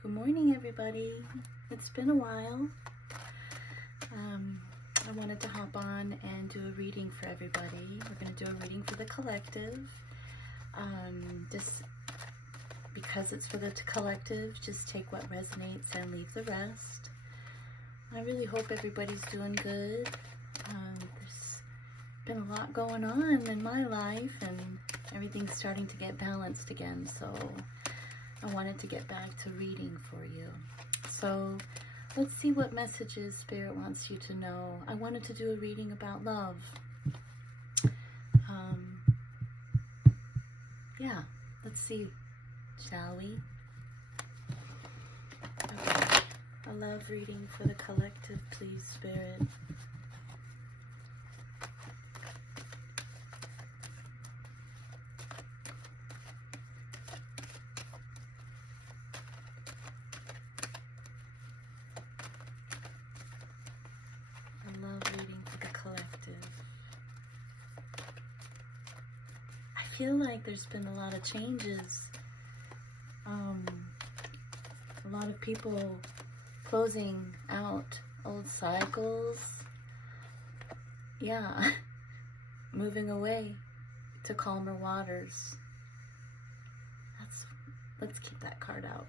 Good morning, everybody. It's been a while. I wanted to hop on and do a reading for everybody. We're going to do a reading for the collective. Just because it's for the collective, just take what resonates and leave the rest. I really hope everybody's doing good. There's been a lot going on in my life, and everything's starting to get balanced again, so I wanted to get back to reading for you. So let's see what messages Spirit wants you to know. I wanted to do a reading about love. Yeah, let's see, shall we? Okay. A love reading for the collective, please, Spirit. A love reading for the collective. I feel like there's been a lot of changes. A lot of people closing out old cycles. Yeah, moving away to calmer waters. Let's keep that card out.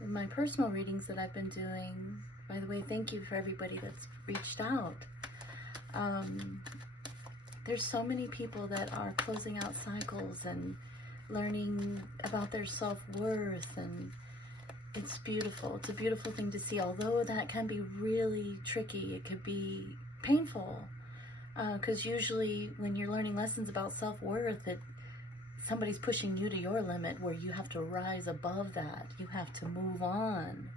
In my personal readings that I've been doing, by the way, thank you for everybody that's reached out. There's so many people that are closing out cycles and learning about their self-worth, and it's beautiful. It's a beautiful thing to see, although that can be really tricky. It could be painful, because usually when you're learning lessons about self-worth, somebody's pushing you to your limit where you have to rise above that. You have to move on.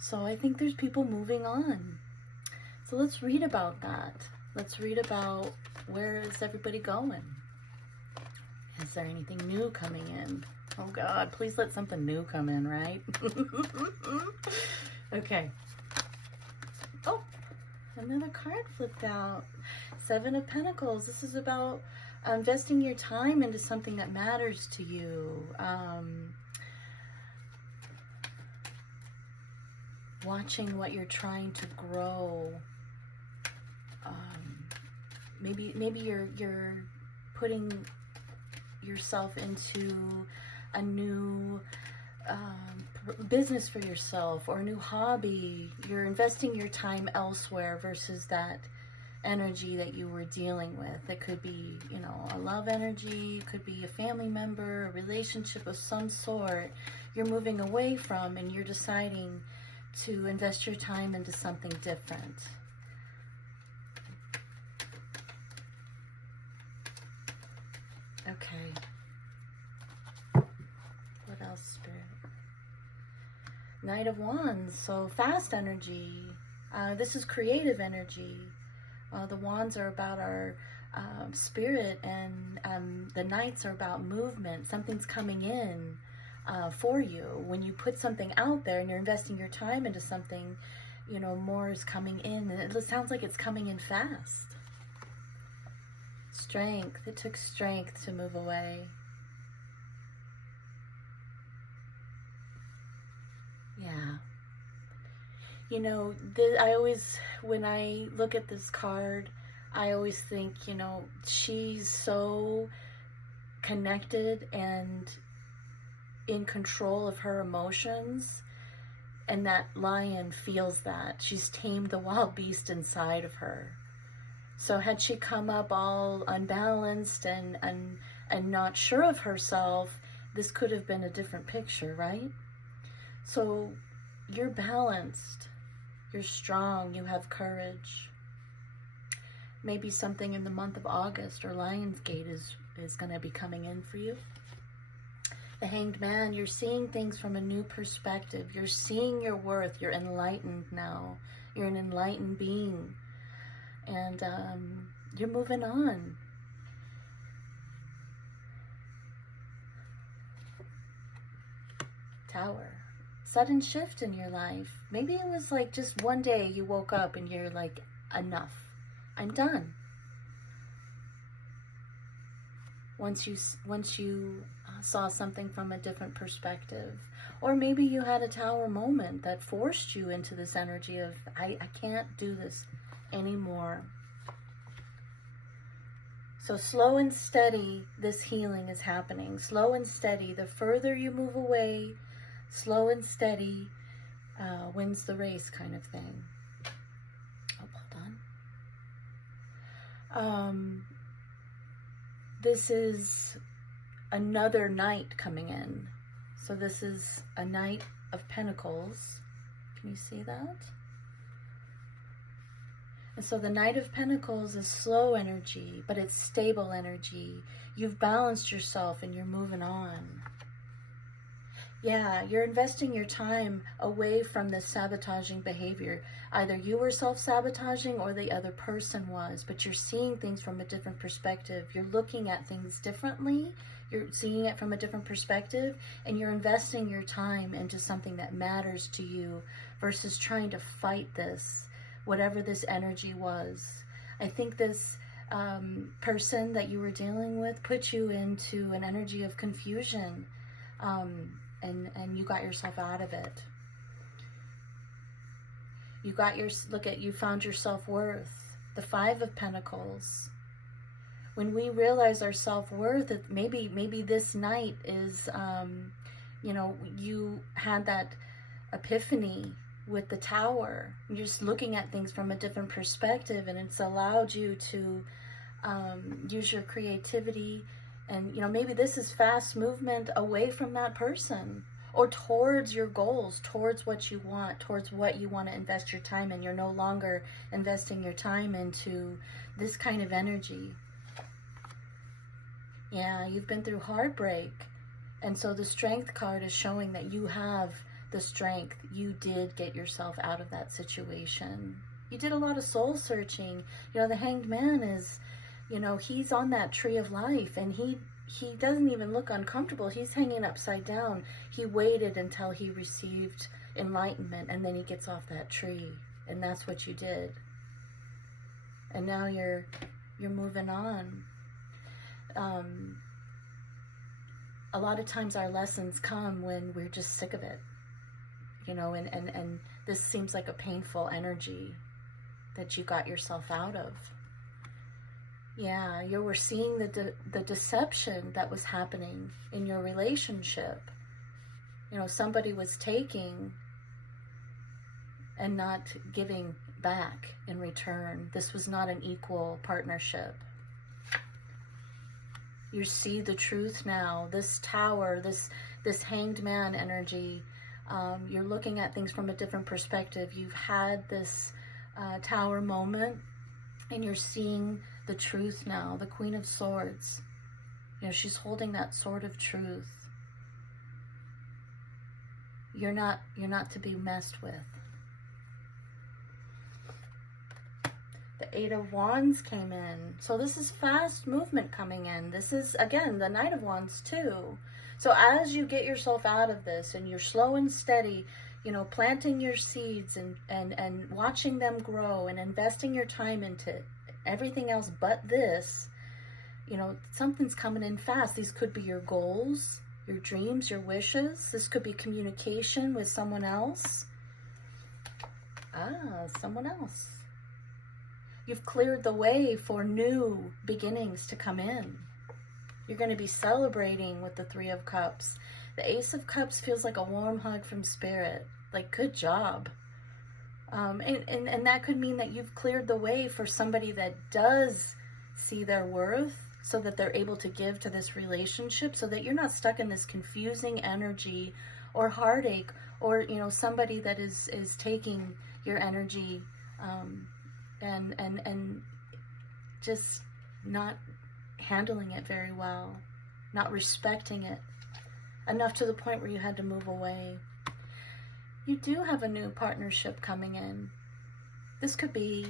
So I think there's people moving on. So let's read about that. Let's read about, where is everybody going? Is there anything new coming in? Oh God, please let something new come in, right? Okay. Oh, another card flipped out. Seven of Pentacles. This is about investing your time into something that matters to you. Watching what you're trying to grow. Maybe you're putting yourself into a new business for yourself, or a new hobby. You're investing your time elsewhere versus that energy that you were dealing with. It could be, a love energy, it could be a family member, a relationship of some sort you're moving away from, and you're deciding to invest your time into something different. Okay. What else, Spirit? Knight of Wands. So fast energy. This is creative energy. The wands are about our spirit, and the knights are about movement. Something's coming in for you. When you put something out there and you're investing your time into something, more is coming in. And it sounds like it's coming in fast. Strength. It took strength to move away. Yeah. I always, when I look at this card, I always think, she's so connected and in control of her emotions, and that lion feels that. She's tamed the wild beast inside of her. So had she come up all unbalanced and not sure of herself, this could have been a different picture, right? So you're balanced, you're strong, you have courage. Maybe something in the month of August or Lionsgate is going to be coming in for you. The Hanged Man, you're seeing things from a new perspective. You're seeing your worth. You're enlightened now. You're an enlightened being. And you're moving on. Tower. Sudden shift in your life. Maybe it was like just one day you woke up and you're like, enough. I'm done. Once you saw something from a different perspective. Or maybe you had a tower moment that forced you into this energy of, I can't do this anymore. So slow and steady, this healing is happening. Slow and steady. The further you move away, slow and steady wins the race, kind of thing. Oh, hold on. This is another knight coming in. So this is a Knight of Pentacles. Can you see that? And so the Knight of Pentacles is slow energy, but it's stable energy. You've balanced yourself and you're moving on. Yeah, you're investing your time away from this sabotaging behavior. Either you were self-sabotaging or the other person was, but you're seeing things from a different perspective. You're looking at things differently. You're seeing it from a different perspective, and you're investing your time into something that matters to you versus trying to fight this, whatever this energy was. I think this person that you were dealing with put you into an energy of confusion, and you got yourself out of it. You found your self-worth. The Five of Pentacles. When we realize our self-worth, maybe this night is, you had that epiphany with the Tower. You're just looking at things from a different perspective, and it's allowed you to use your creativity. And, maybe this is fast movement away from that person, or towards your goals, towards what you want, towards what you want to invest your time in. You're no longer investing your time into this kind of energy. Yeah, you've been through heartbreak. And so the Strength card is showing that you have the strength. You did get yourself out of that situation. You did a lot of soul searching. The Hanged Man is, he's on that tree of life, and he doesn't even look uncomfortable. He's hanging upside down. He waited until he received enlightenment, and then he gets off that tree. And that's what you did. And now you're moving on. A lot of times our lessons come when we're just sick of it, and this seems like a painful energy that you got yourself out of. Yeah, you were seeing the deception that was happening in your relationship. Somebody was taking and not giving back in return. This was not an equal partnership. You see the truth now. This Tower, this Hanged Man energy, you're looking at things from a different perspective. You've had this Tower moment, and you're seeing the truth now. The Queen of Swords, she's holding that sword of truth. You're not to be messed with. The Eight of Wands came in. So this is fast movement coming in. This is, again, the Knight of Wands too. So as you get yourself out of this, and you're slow and steady, planting your seeds and watching them grow and investing your time into everything else but this, something's coming in fast. These could be your goals, your dreams, your wishes. This could be communication with someone else. Someone else. You've cleared the way for new beginnings to come in. You're going to be celebrating with the Three of Cups. The Ace of Cups feels like a warm hug from Spirit. Like, good job. And that could mean that you've cleared the way for somebody that does see their worth, so that they're able to give to this relationship, so that you're not stuck in this confusing energy or heartache, or, somebody that is taking your energy, and just not handling it very well, not respecting it enough to the point where you had to move away. You do have a new partnership coming in. This could be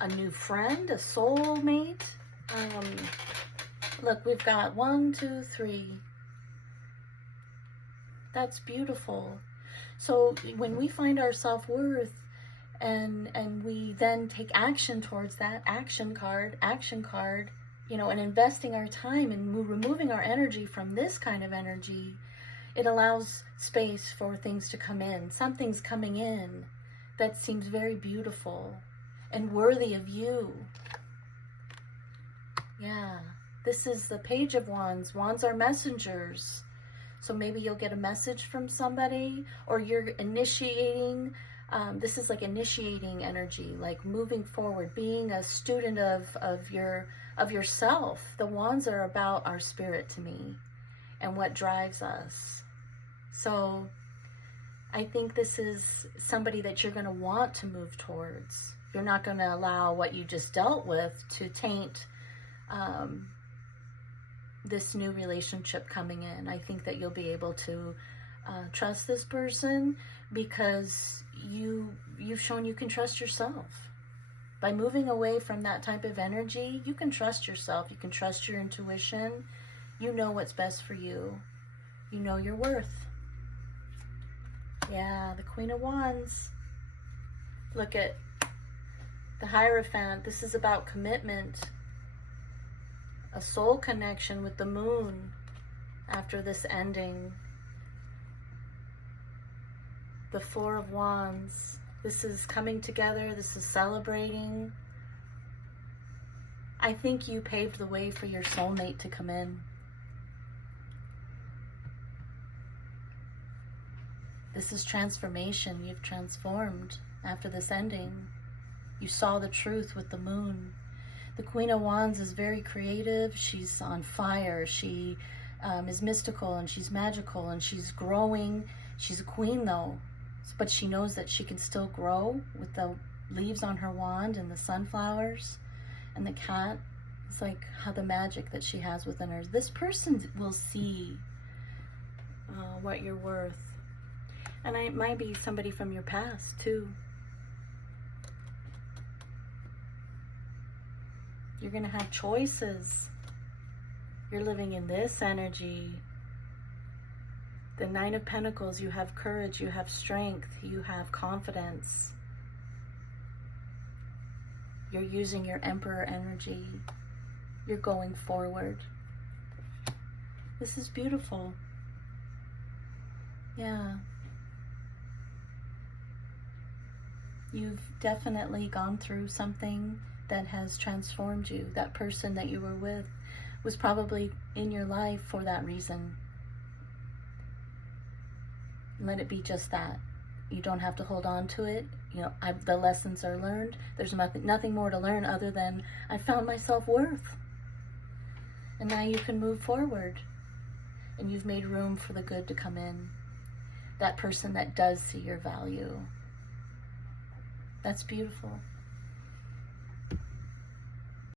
a new friend, a soulmate. Look, we've got 1, 2, 3. That's beautiful. So when we find our self-worth, and we then take action towards that action card, and investing our time and removing our energy from this kind of energy, it allows space for things to come in. Something's coming in that seems very beautiful and worthy of you. Yeah, this is the Page of Wands. Wands are messengers. So maybe you'll get a message from somebody, or you're initiating. This is like initiating energy, like moving forward, being a student of yourself. The wands are about our spirit to me and what drives us. So I think this is somebody that you're going to want to move towards. You're not going to allow what you just dealt with to taint this new relationship coming in. I think that you'll be able to trust this person, because you've shown you can trust yourself. By moving away from that type of energy, you can trust yourself. You can trust your intuition. You know what's best for you. You know your worth. Yeah, the Queen of Wands. Look at the Hierophant. This is about commitment, a soul connection with the moon after this ending. The Four of Wands. This is coming together. This is celebrating. I think you paved the way for your soulmate to come in. This is transformation. You've transformed after this ending. You saw the truth with the moon. The Queen of Wands is very creative. She's on fire. She is mystical and she's magical and she's growing. She's a queen though, but she knows that she can still grow with the leaves on her wand and the sunflowers and the cat. It's like how the magic that she has within her. This person will see what you're worth. And it might be somebody from your past too. You're going to have choices. You're living in this energy. The Nine of Pentacles, you have courage, you have strength, you have confidence. You're using your Emperor energy. You're going forward. This is beautiful. Yeah. You've definitely gone through something that has transformed you. That person that you were with was probably in your life for that reason. Let it be just that. You don't have to hold on to it. The lessons are learned. There's nothing more to learn other than I found my self-worth. And now you can move forward. And you've made room for the good to come in. That person that does see your value. That's beautiful.